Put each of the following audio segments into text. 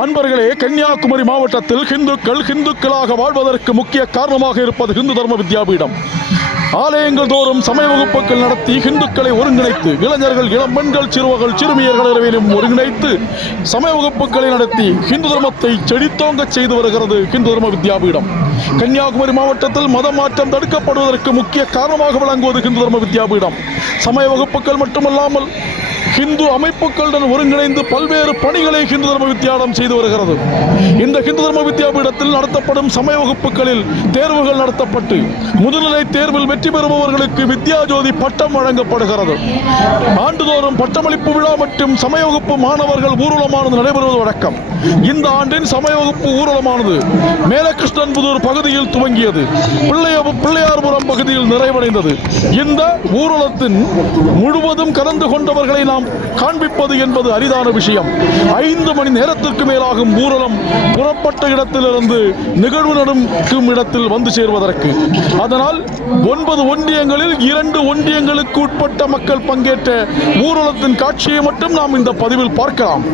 அன்பர்களே, கன்னியாகுமரி மாவட்டத்தில் இந்துக்களாக வாழ்வதற்கு முக்கிய காரணமாக இருப்பது இந்து தர்ம வித்யாபீடம். ஆலயங்கள் தோறும் சமய வகுப்புகள் நடத்தி இந்துக்களை ஒருங்கிணைத்து, இளைஞர்கள், இளம் பெண்கள், சிறுவர்கள், சிறுமியர்கள் இரவிலும் ஒருங்கிணைத்து சமய வகுப்புகளை நடத்தி இந்து தர்மத்தை செழித்தோங்க செய்து வருகிறது இந்து தர்ம வித்யாபீடம். கன்னியாகுமரி மாவட்டத்தில் மத மாற்றம் தடுக்கப்படுவதற்கு முக்கிய காரணமாக விளங்குவது இந்து தர்ம வித்யாபீடம். சமய வகுப்புகள் மட்டுமல்லாமல் ஹிந்து அமைப்புகளுடன் ஒருங்கிணைந்து பல்வேறு பணிகளை ஹிந்து தர்ம வித்யாபீடம் செய்து வருகிறது. இந்த ஹிந்து தர்ம வித்யாபீடத்தில் நடத்தப்படும் சமய வகுப்புகளில் தேர்வுகள் நடத்தப்பட்டு முதுநிலை தேர்வில் வெற்றி பெறுபவர்களுக்கு வித்யாஜோதி பட்டம் வழங்கப்படுகிறது. ஆண்டுதோறும் பட்டமளிப்பு விழா மற்றும் சமய வகுப்பு மாணவர்கள் ஊர்வலமானது நடைபெறுவது வழக்கம். இந்த ஆண்டின் சமய வகுப்பு ஊர்வலமானது மேலகிருஷ்ணன்புதூர் பகுதியில் துவங்கியது, பிள்ளையார்புரம் பகுதியில் நிறைவடைந்தது. இந்த ஊர்வலத்தின் முழுவதும் கலந்து கொண்டவர்களை நாம் காண்பிப்பது என்பது அரிதான விஷயம். 5 மணி நேரத்திற்கு மேலாகும் ஊர்வலம் புறப்பட்ட இடத்திலிருந்து நிகழ்வு நடக்கும் இடத்தில் வந்து சேர்வதற்கு. அதனால் 9 ஒன்றியங்களில் 2 ஒன்றியங்களுக்கு உட்பட்ட மக்கள் பங்கேற்ற ஊர்வலத்தின் காட்சியை மட்டும் நாம் இந்த பதிவில் பார்க்கலாம்.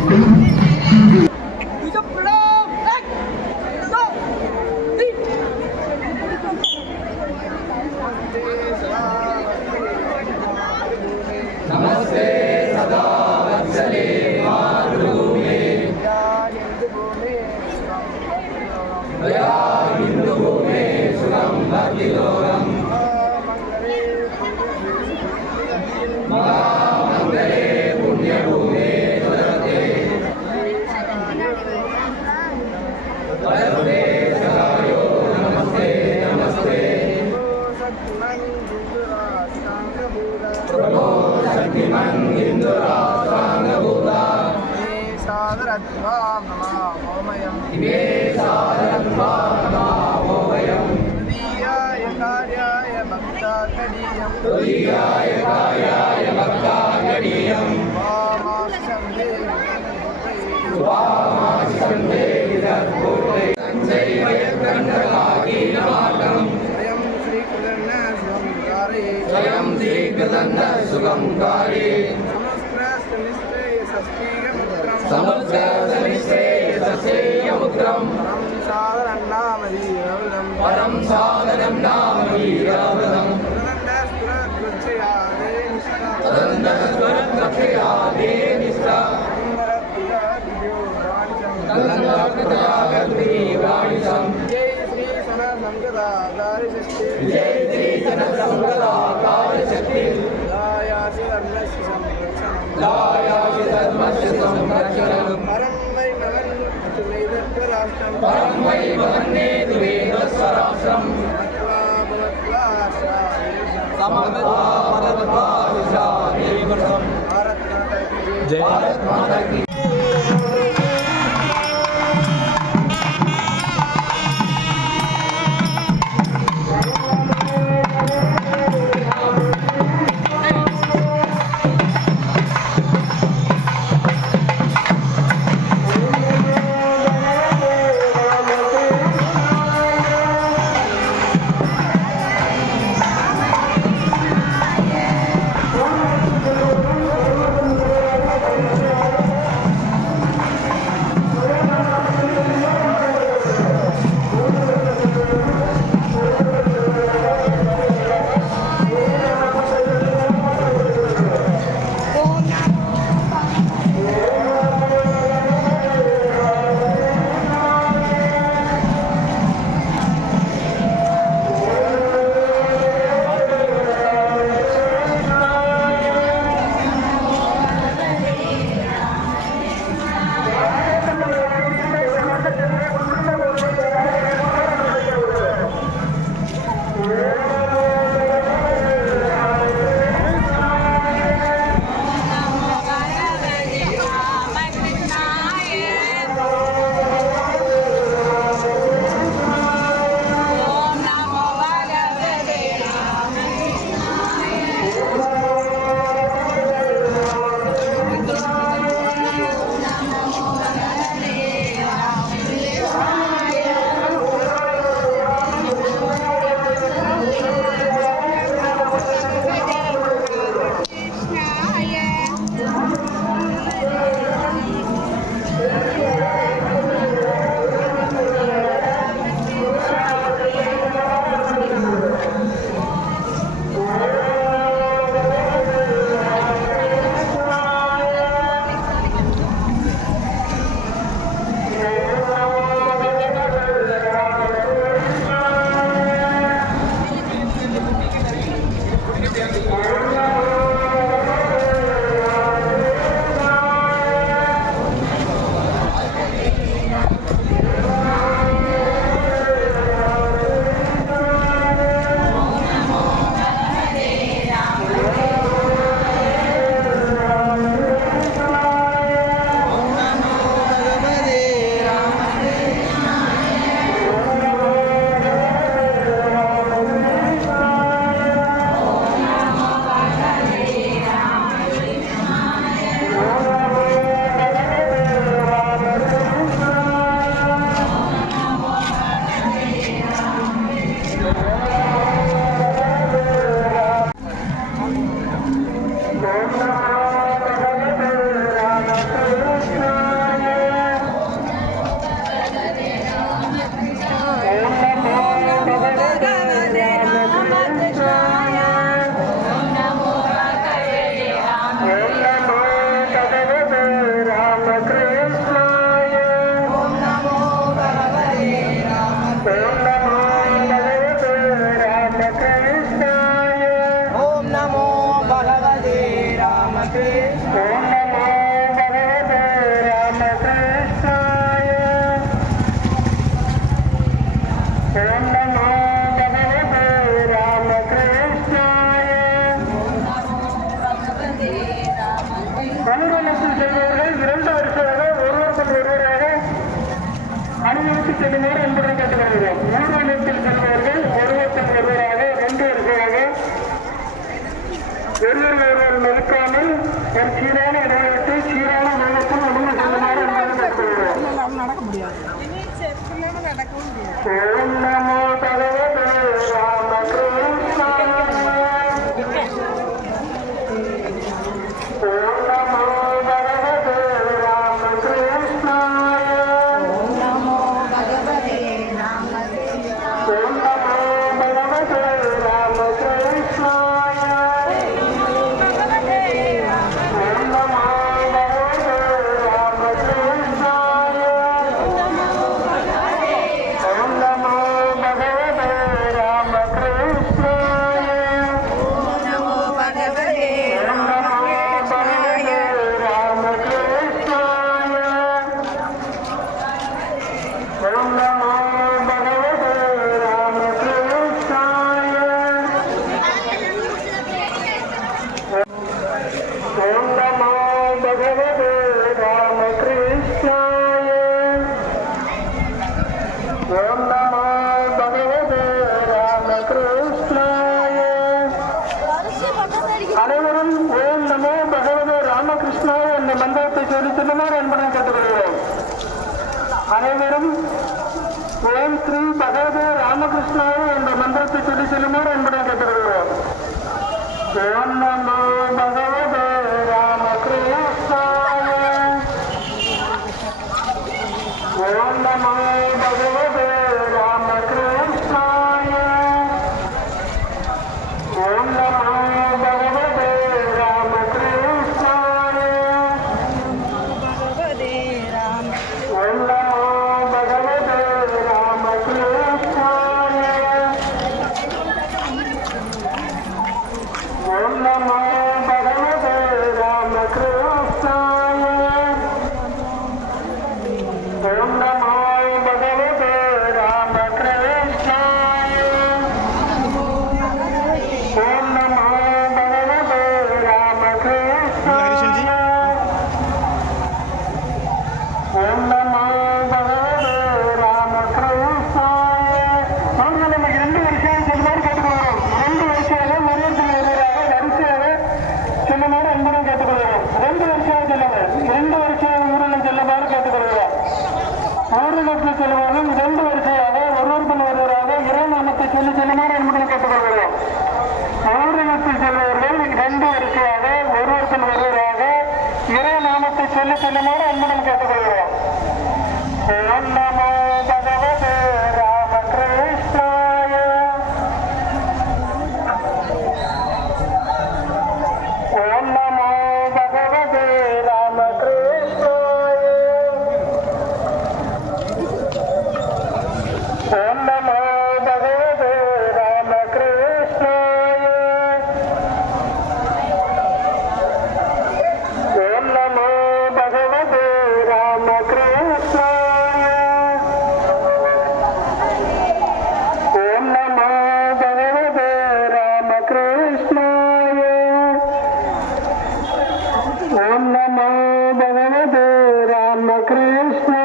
செல்லுமாறு என்பதை கேட்டுக்கொள்கிறோம். ஊர்வலத்தில் செல்பவர்கள் ஒருவத்தில் ஒருவராக 2 வரிசையாக ஒருவர் நிற்காமல் ஒரு சீரான இடைவெளித்து சீரான வேகத்தில் நடந்து செல்லுமாறு என்பதை கேட்டுக்கொள்கிறோம். நடக்க முடியாது. ஓம் நமோ பகவதே ராமகிருஷ்ணாய. ஓம் நமோ பகவதே ராமகிருஷ்ணாய. ஓம் நமோ பகவதே ராமகிருஷ்ணாய. ஓம் நமோ பகவதே ராமகிருஷ்ணாய. ஓம் நமோ பகவதே ராமகிருஷ்ணாய. ஓம் நமோ பகவதே ராமகிருஷ்ணாய. ஓம் நமோ பகவதே ராமகிருஷ்ணாய. ஓம் நமோ பகவதே ராமகிருஷ்ணாய. ஓம் நமோ பகவதே ராமகிருஷ்ணாய. ஓம் நமோ பகவதே ராமகிருஷ்ணாய. அனைவரும் ஓம் நமோ பகவதே ராமகிருஷ்ணாய என்ற மந்திரத்தை சொல்லி செல்லுமாறு என்பதை கேட்டுக்கொள்கிறோம். அனைவரும் ஓம் ஸ்ரீ பகவதே ராமகிருஷ்ணாய என்ற மந்திரத்தை சொல்லி செல்லுமாறு என்பதை கேட்டுக்கொள்கிறோம். ஓம் நமோ பகவதே ராமகிருஷ்ணாய. ஓம் நமோ பகவதே ராமகிருஷ்ணாய. ஓம் நமோ பகவதே ராமகிருஷ்ணாய. பகவதே ராம ஓம் நமோ பகவதே ராமகிருஷ்ணாய. ஓம் நமோ பகவதே ராமகிருஷ்ணாய. ஓம் நமோ பகவதே ராமகிருஷ்ணாய. ஓம் நமோ பகவதே ராமகிருஷ்ணாய. ஓம் நமோ பகவதே ராமகிருஷ்ணாய. அவர்கள் நமக்கு 2 வரிசையாக செல்லுமாறு கேட்டுக்கொள்கிறோம். 2 வரிசையாக ஒருவத்தில் ஒருவராக வரிசையாக செல்லுமாறு அன்புடன் கேட்டுக்கொள்கிறோம். 2 வரிசையாக செல்லுங்க. 2 வரிசையாக ஊரில் செல்லுமாறு கேட்டுக்கொள்கிறோம். ஊரில் செல்லுவார்கள் 2 வரிசையாக ஒருவருக்கும் ஒருவராக இறைநாமத்தை சொல்லி செல்லுமாறு அன்புடன் கேட்டுக்கொள்கிறோம். ஊரில் செல்பவர்கள் 2 வரிசையாக ஒருவருக்கும் ஒருவராக இறைநாமத்தை சொல்லி செல்லுமாறு அன்புடன் கேட்டுக்கொள்கிறோம். ஓம் நமோ பகவதே ராமகிருஷ்ணாய. ஓம் நமோ பகவதே ராமகிருஷ்ணாய. ஓம் நமோ பகவதே ராமகிருஷ்ணாய. ஓம் நமோ பகவதே ராமகிருஷ்ணாய. ஓம் நமோ பகவதே ராமகிருஷ்ணாய. ஓம் நமோ பகவதே ராமகிருஷ்ணாய.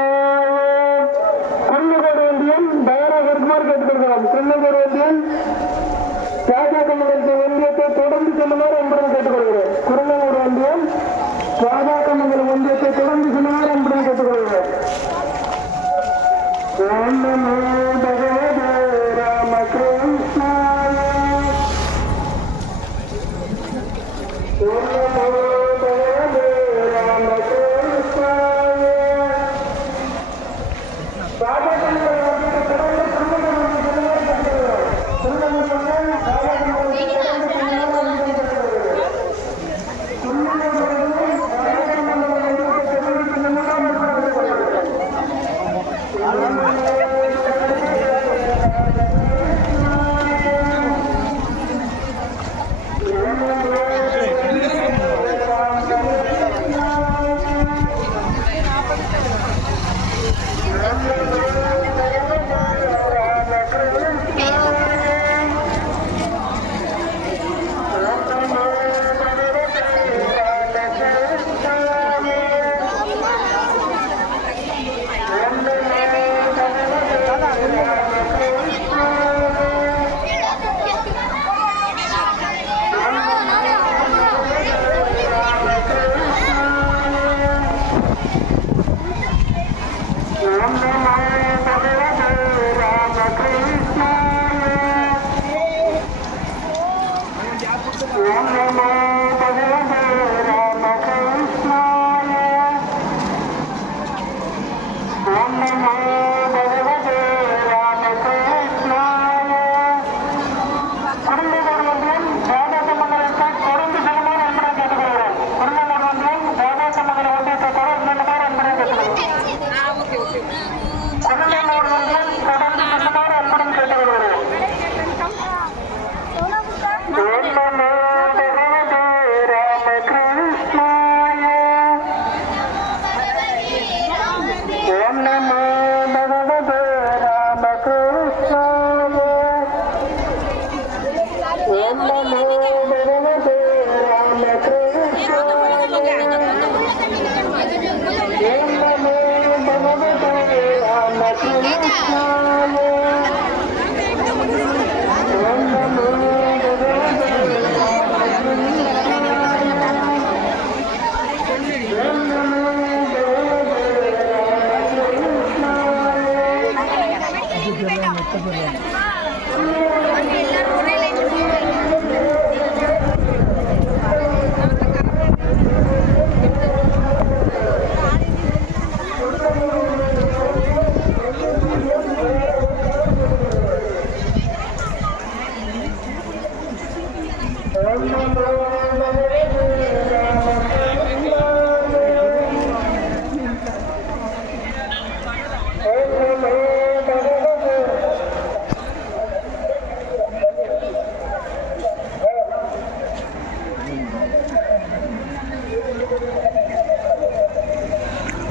குருநகரேந்தியன் தயாராக கேட்டுக்கொள்கிறோம். குருநகரேந்தியன் ராஜாக்கமங்கலத்தை ஒன்றியத்தை தொடர்ந்து செல்லுமாறு என்பதை கேட்டுக்கொள்கிறோம். குருநகரேந்தியன் ராஜாக்கமங்கலம் ஒன்றியத்தை தொடர்ந்து செல்லுமாறு என்பதை கேட்டுக்கொள்கிறோம். ஓம் நமோ பகவதே ராமகிருஷ்ணாய. ஓம் நமோ பகவதே ராமகிருஷ்ணாய. ராஜாக்கமங்கலம் ஒன்றியத்தை தொடர்ந்து குருநகரேந்தியன் செல்லுமாறு கேட்டுக்கொள்கிறோம். குருநகரேந்தியன் ராஜாக்கமங்கலத்தை தொடர்ந்து செல்லுமாறு என்பதை கேட்டுக்கொள்கிறோம். குருநகரேந்தியன் ராஜாக்கமங்கலம் ஒன்றியத்தை தொடர்ந்து செல்லுமாறு என்பதை கேட்டுக்கொள்கிறோம்.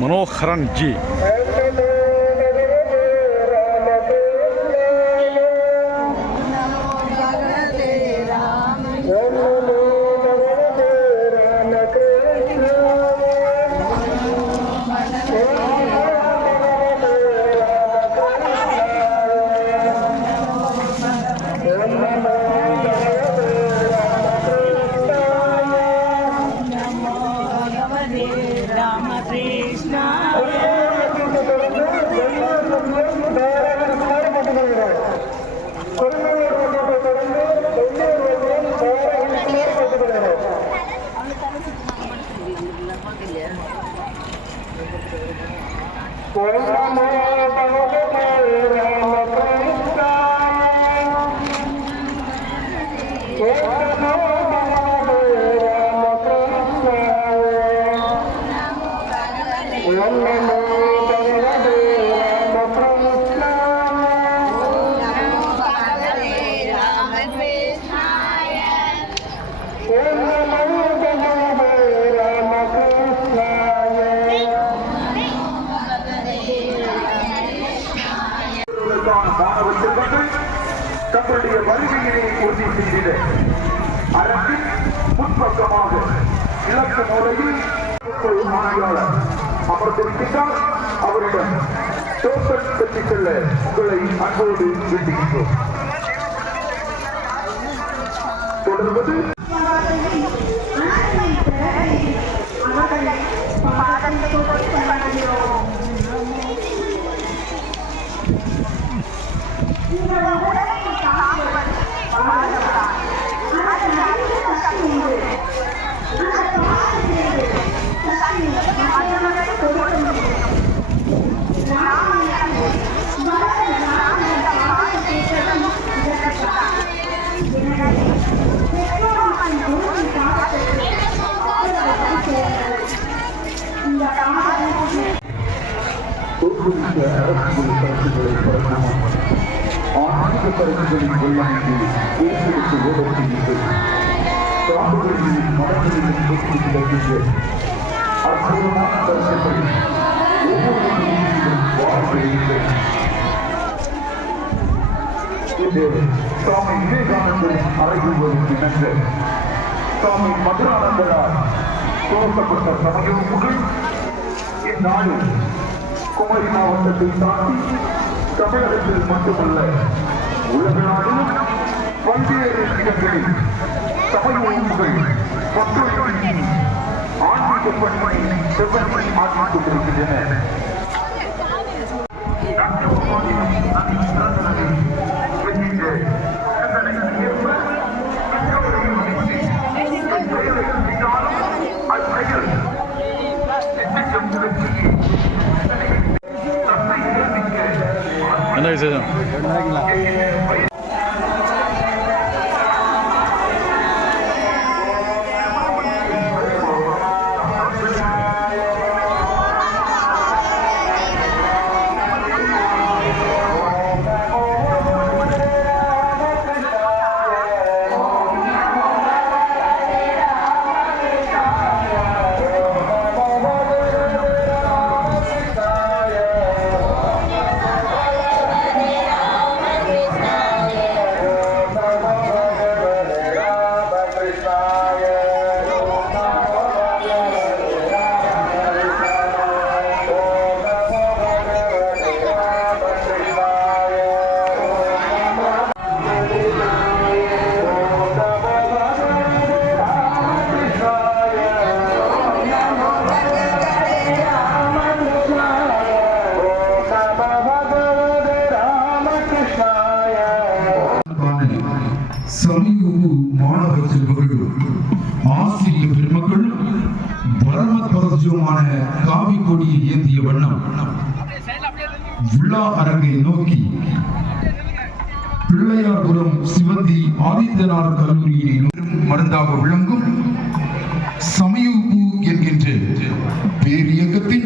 மனோகரன் ஜி. தங்களுடைய வருகையினை உறுதி செய்த அரசின் முற்பக்கமாக இலக்கு முறையில் ஆணையாளர் அமர்ந்திருக்கின்றார். அவரிடம் டோக்கன் பெற்றுச் செல்ல உங்களை அன்போடு வேண்டுகின்றோம். தொடர்வது அரசியல் கருத்துக்களை பரப்புவோம். ஆன்மீக கருத்துக்களின் கொள்ளமைக்கு தேர்ந்தெடுத்து ஓடப்படுகிறது. சாம்புகளின் மனங்களில் தொற்று கிடக்கின்ற அற்புதமான கருத்துக்கள் ஒவ்வொரு நிகழ்ச்சியிலும் வாழ்வடைகின்றன. இன்று சுவாமி விவேகானந்தரின் அறைகூவலுக்கு இணங்க சுவாமி மதுரானந்தரால் துவக்கப்பட்ட சமயங்கள் இந்நாளில் குமரி மாவட்டத்தை தாண்டி தமிழகத்தில் மட்டுமல்ல உலக நாட்டிலும் பல்வேறு இடங்களில் சமயங்கள் மக்களுக்கு ஆன்மீக பணியை செவ்வனை ஆற்றிக் கொண்டிருக்கின்றன. என்ன விசேஷம்? சமீப மாணவ செல்வர்களும் ஆசிரியர் பெருமக்களும் பரம பரஜமான காவி கொடியை ஏந்திய வண்ணம் விழா அரங்கை நோக்கி பிள்ளையார்புரம் சிவந்தி ஆதித்தனார் கல்லூரியில் மருந்தாக விளங்கும் சமயூபு என்கின்ற பேரியக்கத்தின்